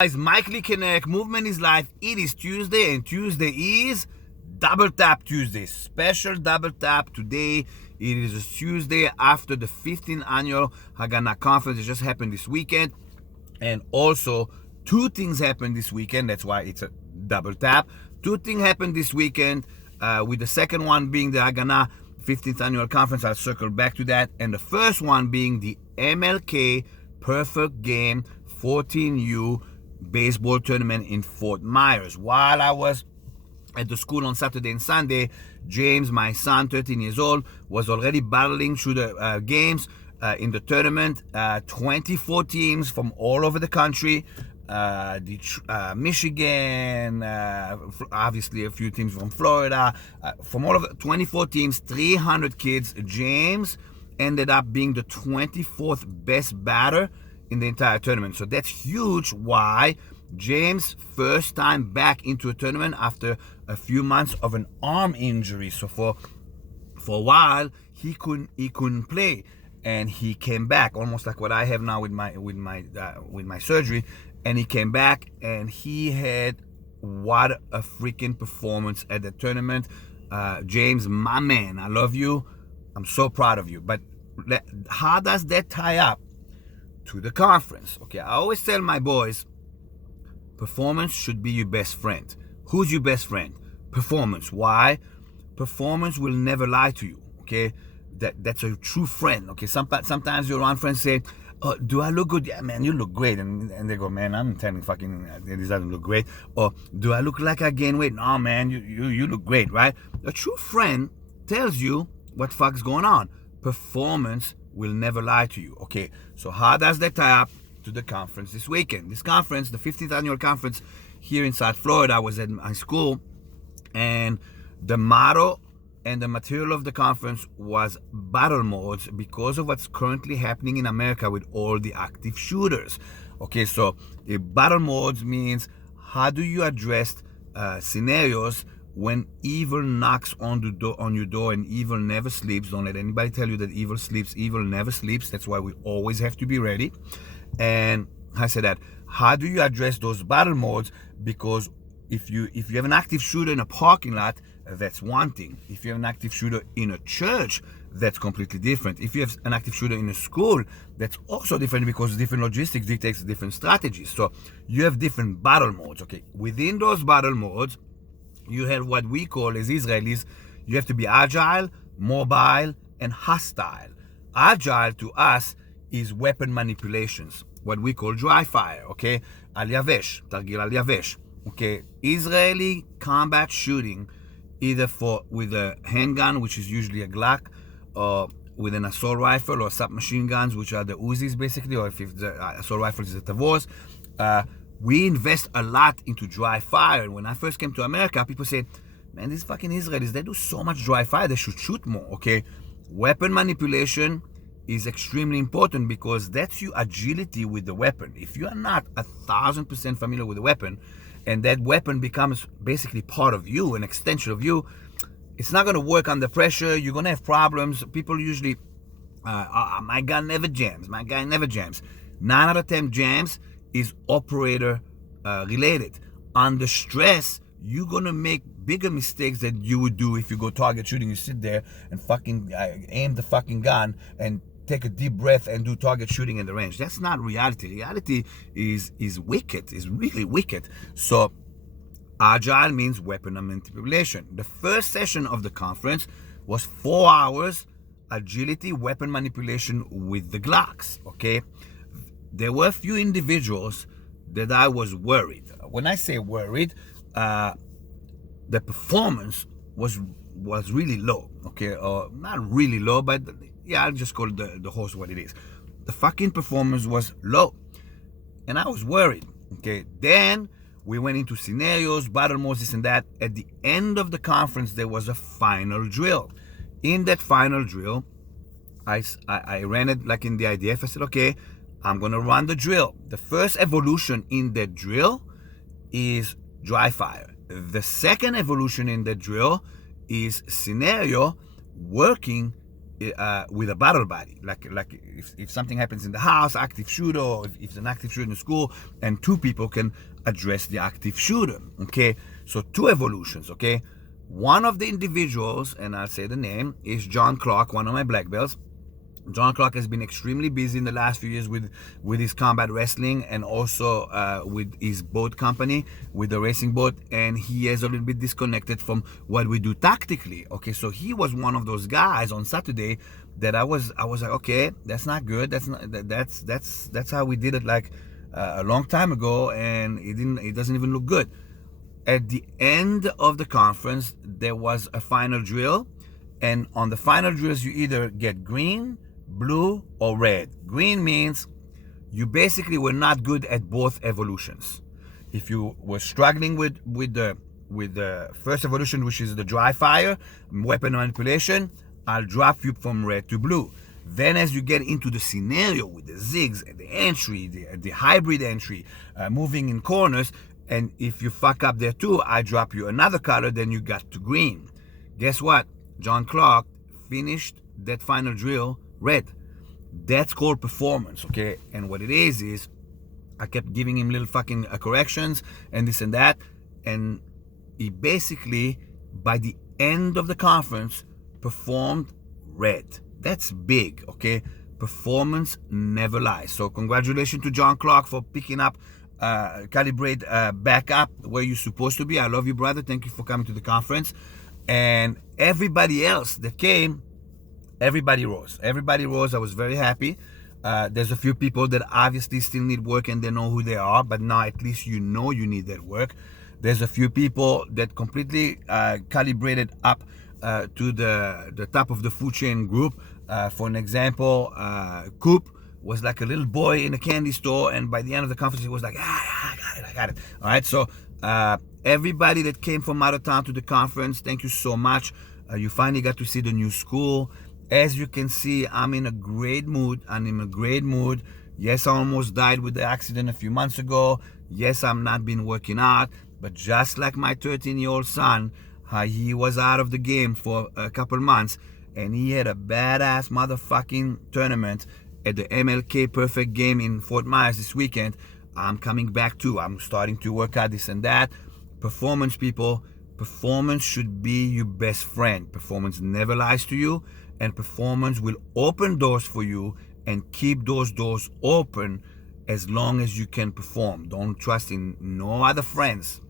Guys, Mike Lee Connect, Movement is Life. It is Tuesday, and Tuesday is Double Tap Tuesday. Special Double Tap today. It is a Tuesday after the 15th annual Haganah conference. It just happened this weekend. And also, two things happened this weekend. That's why it's a double tap. Two things happened this weekend, with the second one being the Haganah 15th annual conference. I'll circle back to that. And the first one being the MLK Perfect Game 14U baseball tournament in Fort Myers. While I was at the school on Saturday and Sunday, James, my son, 13 years old, was already battling through the games in the tournament. 24 teams from all over the country. Michigan, obviously a few teams from Florida, from all of the 24 teams, 300 kids. James ended up being the 24th best batter in the entire tournament. So that's huge. Why? James' first time back into a tournament after a few months of an arm injury. So for a while he couldn't play, and he came back almost like what I have now with my surgery. And he came back, and he had what a freaking performance at the tournament. James, my man, I love you. I'm so proud of you. But how does that tie up to the conference? Okay, I always tell my boys, performance should be your best friend. Who's your best friend? Performance. Why? Performance will never lie to you. Okay, that's a true friend. Okay, sometimes you're around friends say, "Oh, do I look good?" "Yeah, man, you look great." And they go, "Man, I'm telling fucking this doesn't look great." Or, "Do I look like I gained weight?" "No, man, you look great," right? A true friend tells you what fuck's going on. Performance will never lie to you. Okay, so how does that tie up to the conference this weekend? This conference, the 15th annual conference here in South Florida, I was at my school, and the motto and the material of the conference was battle modes, because of what's currently happening in America with all the active shooters. Okay, so battle modes means how do you address scenarios when evil knocks on your door, and evil never sleeps. Don't let anybody tell you that evil sleeps. Evil never sleeps. That's why we always have to be ready. And I said that, how do you address those battle modes? Because if you have an active shooter in a parking lot, that's one thing. If you have an active shooter in a church, that's completely different. If you have an active shooter in a school, that's also different, because different logistics dictates different strategies. So you have different battle modes. Okay, within those battle modes, you have what we call as Israelis, you have to be agile, mobile, and hostile. Agile to us is weapon manipulations, what we call dry fire, okay? Al Yavesh, Targil Al Yavesh, okay? Israeli combat shooting, either with a handgun, which is usually a Glock, or with an assault rifle, or submachine guns, which are the Uzis basically, or if the assault rifle is a Tavors. We invest a lot into dry fire. And when I first came to America, people say, "Man, these fucking Israelis, they do so much dry fire, they should shoot more." Okay, weapon manipulation is extremely important, because that's your agility with the weapon. If you are not 1,000% familiar with the weapon, and that weapon becomes basically part of you, an extension of you, it's not going to work under pressure. You're going to have problems. People usually, my gun never jams. My guy never jams. 9 out of 10 jams is operator related. Under stress, you're gonna make bigger mistakes than you would do if you go target shooting. You sit there and fucking aim the fucking gun and take a deep breath and do target shooting in the range. That's not reality. Reality is wicked, is really wicked. So agile means weapon manipulation. The first session of the conference was 4 hours agility, weapon manipulation with the Glocks. Okay, there were a few individuals that I was worried. When I say worried, the performance was really low. Okay, or not really low, but yeah, I'll just call the horse what it is. The fucking performance was low, and I was worried. Okay, then we went into scenarios, battle modes, this and that. At the end of the conference, there was a final drill. In that final drill, I ran it like in the IDF. I said, okay, I'm going to run the drill. The first evolution in the drill is dry fire. The second evolution in the drill is scenario working with a battle buddy. Like if something happens in the house, active shooter, or if it's an active shooter in the school, and two people can address the active shooter. Okay, so two evolutions. Okay, one of the individuals, and I'll say the name, is John Clark, one of my black belts. John Clark has been extremely busy in the last few years with his combat wrestling, and also with his boat company, with the racing boat, and he is a little bit disconnected from what we do tactically. Okay, so he was one of those guys on Saturday that I was like, okay, that's not good. That's how we did it like a long time ago, and it doesn't even look good. At the end of the conference, there was a final drill, and on the final drills, you either get green, blue, or red. Green means you basically were not good at both evolutions. If you were struggling with the first evolution, which is the dry fire, weapon manipulation, I'll drop you from red to blue. Then as you get into the scenario with the zigs, the entry, the hybrid entry, moving in corners, and if you fuck up there too, I drop you another color, then you got to green. Guess what? John Clark finished that final drill red. That's called performance, okay? And what it is I kept giving him little fucking corrections and this and that, and he basically, by the end of the conference, performed red. That's big, okay? Performance never lies. So congratulations to John Clark for picking up Calibrate back up where you're supposed to be. I love you, brother. Thank you for coming to the conference. And everybody else that came, everybody rose. Everybody rose. I was very happy. There's a few people that obviously still need work and they know who they are, but now at least you know you need that work. There's a few people that completely calibrated up to the top of the food chain group. For an example, Coop was like a little boy in a candy store, and by the end of the conference he was like, I got it. All right, so everybody that came from out of town to the conference, thank you so much. You finally got to see the new school. As you can see, I'm in a great mood. Yes, I almost died with the accident a few months ago. Yes, I'm not been working out, but just like my 13-year-old son, he was out of the game for a couple months, and he had a badass motherfucking tournament at the MLK Perfect Game in Fort Myers this weekend. I'm coming back too. I'm starting to work out this and that. Performance, people. Performance should be your best friend. Performance never lies to you, and performance will open doors for you and keep those doors open as long as you can perform. Don't trust in no other friends.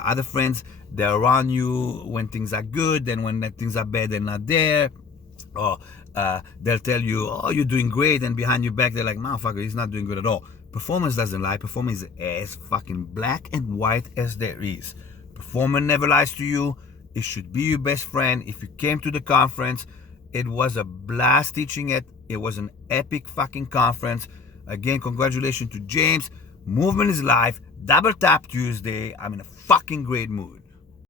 Other friends, they're around you when things are good, then when things are bad, they're not there. Or they'll tell you, oh, you're doing great, and behind your back, they're like, motherfucker, he's not doing good at all. Performance doesn't lie. Performance is as fucking black and white as there is. Performance never lies to you. It should be your best friend. If you came to the conference, it was a blast teaching it. It was an epic fucking conference. Again, congratulations to James. Movement is live. Double Tap Tuesday. I'm in a fucking great mood.